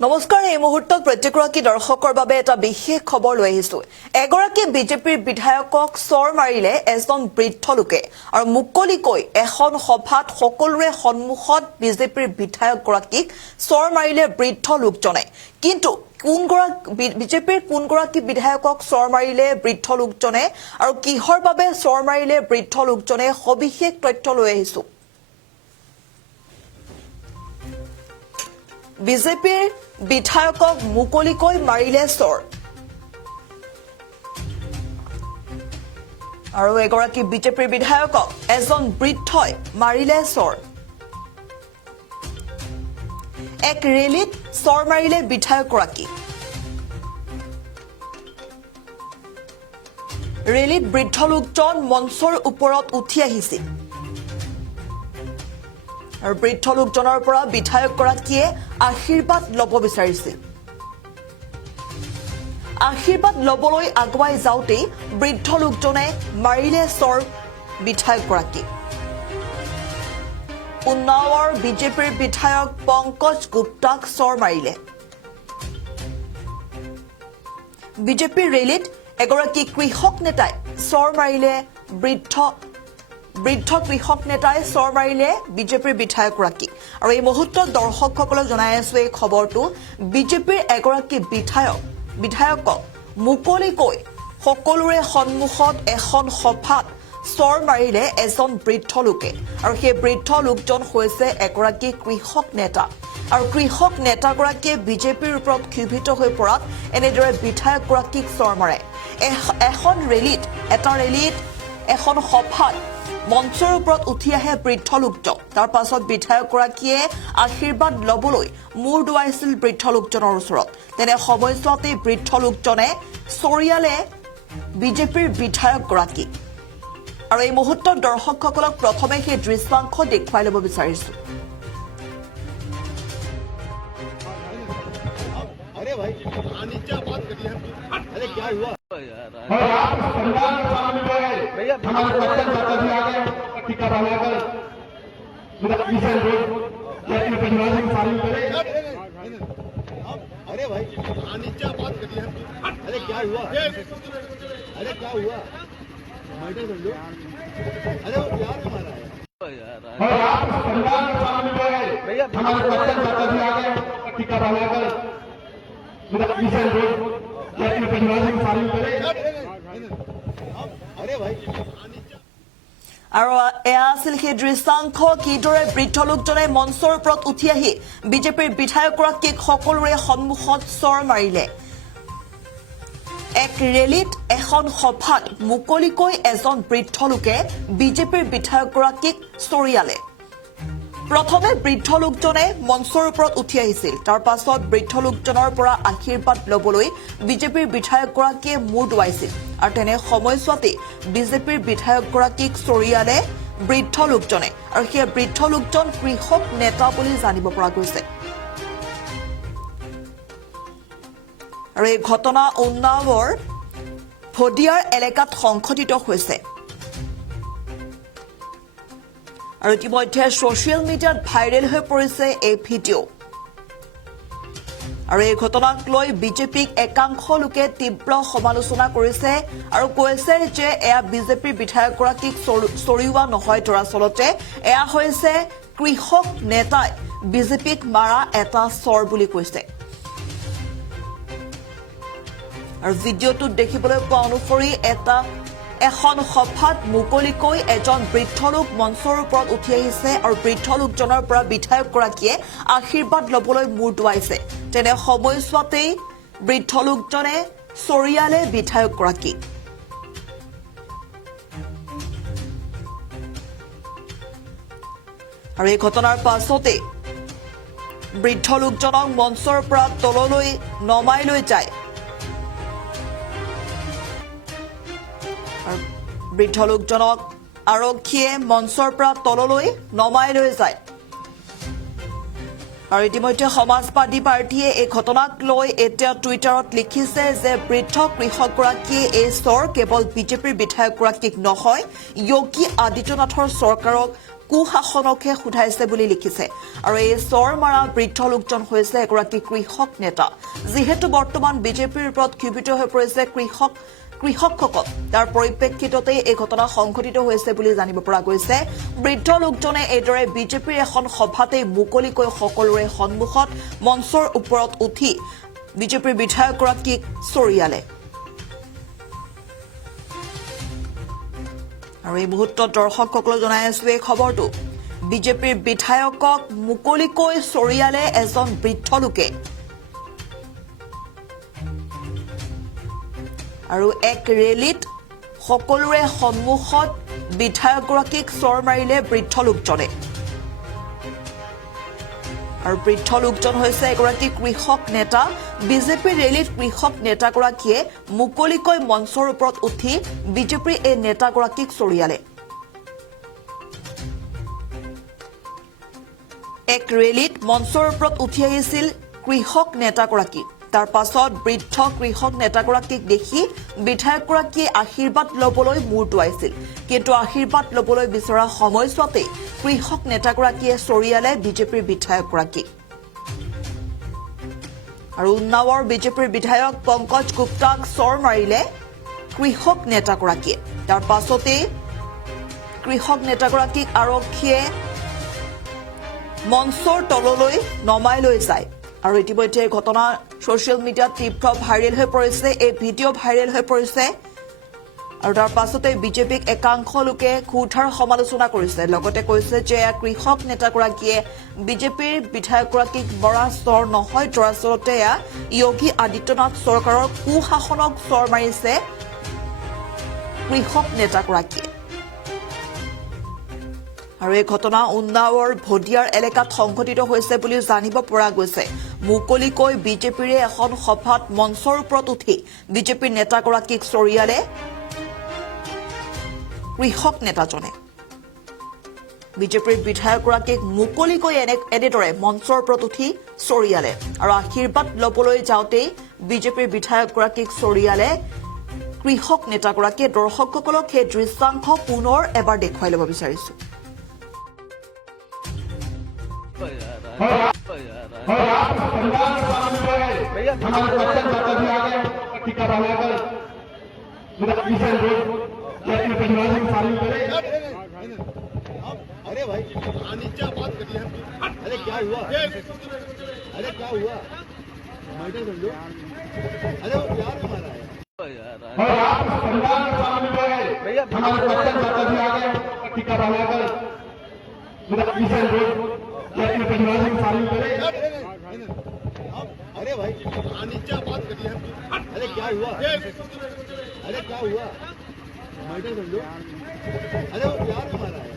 নমস্কাৰ এই মুহূৰ্তত প্ৰত্যেকগৰাকী দৰ্শকৰ বাবে এটা বিশেষ খবৰ লৈ আহিছো এগৰাকী বিজেপিৰ বিধায়কক চৰ মাৰিলে এজন বৃদ্ধ লোকে আৰু মুকলিকৈ এখন সভাত সকলোৰে সন্মুখত বিজেপিৰ বিধায়কগৰাকীক চৰ মাৰিলে বৃদ্ধ লোকজনে কিন্তু বিজেপিৰ কোনগৰাকী বিধায়কক চৰ মাৰিলে বৃদ্ধ লোকজনে আৰু কিহৰ বাবে চৰ মাৰিলে বৃদ্ধ লোকজনে সবিশেষ তথ্য লৈ আহিছো বিজেপিৰ বিধায়কক মুকলিকৈ মাৰিলে চৰ আৰু এগৰাকী বিজেপিৰ বিধায়কক এজন বৃদ্ধই মাৰিলে চৰ এক ৰেলীত চৰ মাৰিলে বিধায়কগৰাকী ৰেলীত বৃদ্ধ লোকজন মঞ্চৰ ওপৰত উঠি আহিছিল আৰু বৃদ্ধ লোকজনৰ পৰা বিধায়কগৰাকীয়ে আশীৰ্বাদ ল'ব বিচাৰিছিল আশীৰ্বাদ ল'বলৈ আগুৱাই যাওঁতে বৃদ্ধ লোকজনে মাৰিলে চৰ বিধায়কগৰাকী উন্নাওৰ বিজেপিৰ বিধায়ক পংকজ গুপ্তাক চৰ মাৰিলে বিজেপিৰ ৰেলীত এগৰাকী কৃষক নেতাই চৰ মাৰিলে বৃদ্ধ কৃষক নেতাই চৰ মাৰিলে বিজেপিৰ বিধায়কগৰাকী আৰু এই মুহূৰ্তত দৰ্শকসকলক জনাই আছো এই খবৰটো বিজেপিৰ এগৰাকী বিধায়কক মুকলিকৈ সকলোৰে সন্মুখত এখন সভাত চৰ মাৰিলে এজন বৃদ্ধ লোকে আৰু সেই বৃদ্ধ লোকজন হৈছে এগৰাকী কৃষক নেতা আৰু কৃষক নেতাগৰাকীয়ে বিজেপিৰ ওপৰত ক্ষোভিত হৈ পৰাত এনেদৰে বিধায়কগৰাকীক চৰ মাৰে এখন ৰেলীত এখন সভাত মঞ্চৰ ওপৰত উঠি আহে বৃদ্ধ লোকজন তাৰ পাছত বিধায়কগৰাকীয়ে আশীৰ্বাদ ল'বলৈ মূৰ দুৱাইছিল বৃদ্ধ লোকজনৰ ওচৰত তেনে সময়ছোৱাতে বৃদ্ধ লোকজনে চৰিয়ালে বিজেপিৰ বিধায়কগৰাকী আৰু এই মুহূৰ্তত দৰ্শকসকলক প্ৰথমে সেই দৃশ্যাংশ দেখুৱাই ল'ব বিচাৰিছো अरे भाई नीचे बात करिए अरे क्या हुआ और आप संविधान के सामने भैया हमारे बच्चे दादाजी आ गए टीका बनाकर मेरा किसान रोड या अपने परिवार की सारी करे अरे भाई नीचे बात करिए अरे क्या हुआ मैटर समझो अरे वो प्यार हमारा है और आप संविधान के सामने भैया हमारे बच्चे दादाजी आ गए टीका बनाकर मेरा किसान रोड या अपने परिवार की सारी करे अरे भाई আৰু এয়া আছিল সেই দৃশ্যাংশ কিদৰে বৃদ্ধ লোকজনে মঞ্চৰ ওপৰত উঠি আহি বিজেপিৰ বিধায়কগৰাকীক সকলোৰে সন্মুখত চৰ মাৰিলে এক ৰেলীত এখন সভাত মুকলিকৈ এজন বৃদ্ধ লোকে বিজেপিৰ বিধায়কগৰাকীক চৰিয়ালে প্ৰথমে বৃদ্ধ লোকজনে মঞ্চৰ ওপৰত উঠি আহিছিল তাৰ পাছত বৃদ্ধ লোকজনৰ পৰা আশীৰ্বাদ ল'বলৈ বিজেপিৰ বিধায়কগৰাকীয়ে মূৰ দুৱাইছিল আৰু তেনে সময়ছোৱাতে বিজেপিৰ বিধায়কগৰাকীক চৰিয়ালে বৃদ্ধ লোকজনে আৰু সেই বৃদ্ধ লোকজন কৃষক নেতা বুলি জানিব পৰা গৈছে আৰু এই ঘটনা উন্নাওৰ ভদিয়াৰ এলেকাত সংঘটিত হৈছে আৰু ইতিমধ্যে ছ'চিয়েল মিডিয়াত ভাইৰেল হৈ পৰিছে এই ভিডিঅ' আৰু এই ঘটনাক লৈ বিজেপিক একাংশ লোকে তীব্ৰ সমালোচনা কৰিছে আৰু কৈছে যে এয়া বিজেপিৰ বিধায়কগৰাকীক চৰিওৱা নহয় দৰাচলতে এয়া হৈছে কৃষক নেতাই বিজেপিক মাৰা এটা চৰ বুলি কৈছে আৰু ভিডিঅ'টোত দেখিবলৈ পোৱা অনুসৰি এখন সভাত মুকলিকৈ এজন বৃদ্ধ লোক মঞ্চৰ ওপৰত উঠি আহিছে আৰু বৃদ্ধ লোকজনৰ পৰা বিধায়কগৰাকীয়ে আশীৰ্বাদ ল'বলৈ মূৰ দুৱাইছে তেনে সময়ছোৱাতেই বৃদ্ধ লোকজনে চৰিয়ালে বিধায়কগৰাকীক আৰু এই ঘটনাৰ পাছতে বৃদ্ধ লোকজনক মঞ্চৰ পৰা তললৈ নমাই লৈ যায় বৃদ্ধ লোকজনক আৰক্ষীয়ে মঞ্চৰ পৰা তললৈ নমাই লৈ যায় আৰু ইতিমধ্যে সমাজবাদী পাৰ্টীয়ে এই ঘটনাক লৈ এতিয়া টুইটাৰত লিখিছে যে বৃদ্ধ কৃষকগৰাকীয়ে এই চৰ কেৱল বিজেপিৰ বিধায়কগৰাকীক নহয় যোগী আদিত্যনাথৰ চৰকাৰক কুশাসনকহে সোধাইছে বুলি লিখিছে আৰু এই চৰ মাৰা বৃদ্ধ লোকজন হৈছে এগৰাকী কৃষক নেতা যিহেতু বৰ্তমান বিজেপিৰ ওপৰত ক্ষোভিত হৈ পৰিছে কৃষকসকল তাৰ পৰিপ্ৰেক্ষিততে এই ঘটনা সংঘটিত হৈছে বুলি জানিব পৰা গৈছে বৃদ্ধ লোকজনে এইদৰে বিজেপিৰ এখন সভাতে মুকলিকৈ সকলোৰে সন্মুখত মঞ্চৰ ওপৰত উঠি বিজেপিৰ বিধায়কগৰাকীক চৰিয়ালে আৰু এই মুহূৰ্তত দৰ্শকসকলক জনাই আছো এই খবৰটো বিজেপিৰ বিধায়কক মুকলিকৈ চৰিয়ালে এজন বৃদ্ধ লোকে আৰু এক ৰেলীত সকলোৰে সন্মুখত বিধায়কগৰাকীক চৰ মাৰিলে বৃদ্ধ লোকজনে আৰু বৃদ্ধ লোকজন হৈছে এগৰাকী কৃষক নেতা বিজেপিৰ ৰেলীত কৃষক নেতাগৰাকীয়ে মুকলিকৈ মঞ্চৰ ওপৰত উঠি বিজেপিৰ এই নেতাগৰাকীক চৰিয়ালে এক ৰেলীত মঞ্চৰ ওপৰত উঠি আহিছিল কৃষক নেতাগৰাকী তাৰ পাছত বৃদ্ধ কৃষক নেতাগৰাকীক দেখি বিধায়কগৰাকীয়ে আশীৰ্বাদ ল'বলৈ মূৰ টুৱাইছিল কিন্তু আশীৰ্বাদ ল'বলৈ বিচৰা সময়ছোৱাতে কৃষক নেতাগৰাকীয়ে চৰিয়ালে বিজেপিৰ বিধায়কগৰাকীক আৰু উন্নাৱৰ বিজেপিৰ বিধায়ক পংকজ গুপ্তাক চৰ মাৰিলে কৃষক নেতাগৰাকীয়ে তাৰ পাছতে কৃষক নেতাগৰাকীক আৰক্ষীয়ে মঞ্চৰ তললৈ নমাই লৈ যায় আৰু ইতিমধ্যে ঘটনা সোশ্যাল মিডিয়াত তীব্ৰ ভাইৰেল হৈ পৰিছে এই ভিডিঅ' ভাইৰেল হৈ পৰিছে আৰু তাৰ পাছতে বিজেপিক একাংশ লোকে ক্ষুধাৰ সমালোচনা কৰিছে লগতে কৈছে যে কৃষক নেতাগৰাকীয়ে বিজেপিৰ বিধায়কগৰাকীক বৰা চৰ নহয় দৰাচলতে যোগী আদিত্যনাথ চৰকাৰৰ কুশাসনক চৰ মাৰিছে কৃষক নেতাগৰাকীয়ে আৰু এই ঘটনা উন্নাৱৰ ভদিয়াৰ এলেকাত সংঘটিত হৈছে বুলি জানিব পৰা গৈছে মুকলিকৈ বিজেপিৰে এখন সভাত মঞ্চৰ ওপৰত উঠি বিজেপিৰ নেতাগৰাকীক চৰিয়ালে কৃষক নেতাজনে বিজেপিৰ বিধায়কগৰাকীক মুকলিকৈ এনেদৰে মঞ্চৰ ওপৰত উঠি চৰিয়ালে আৰু আশীৰ্বাদ ল'বলৈ যাওঁতেই বিজেপিৰ বিধায়কগৰাকীক চৰিয়ালে কৃষক নেতাগৰাকীয়ে দৰ্শকসকলক সেই দৃশ্যাংশ পুনৰ এবাৰ দেখুৱাই ল'ব বিচাৰিছো और आप परिवार के सामने गए हमारे बच्चन चाचा जी आ गए टीका बनाकर मिशन रोड या अपने परिवार में शामिल करें अरे भाई नीचे बात करिए अरे क्या हुआ मैटर समझो अरे वो प्यार में मारा है और आप परिवार के सामने गए हमारे बच्चन चाचा जी आ गए टीका बनाकर मिशन रोड या अपने परिवार में शामिल करें अरे भाई नीचे बात करिए अरे क्या हुआ मैटर समझो अरे वो प्यार में मारा है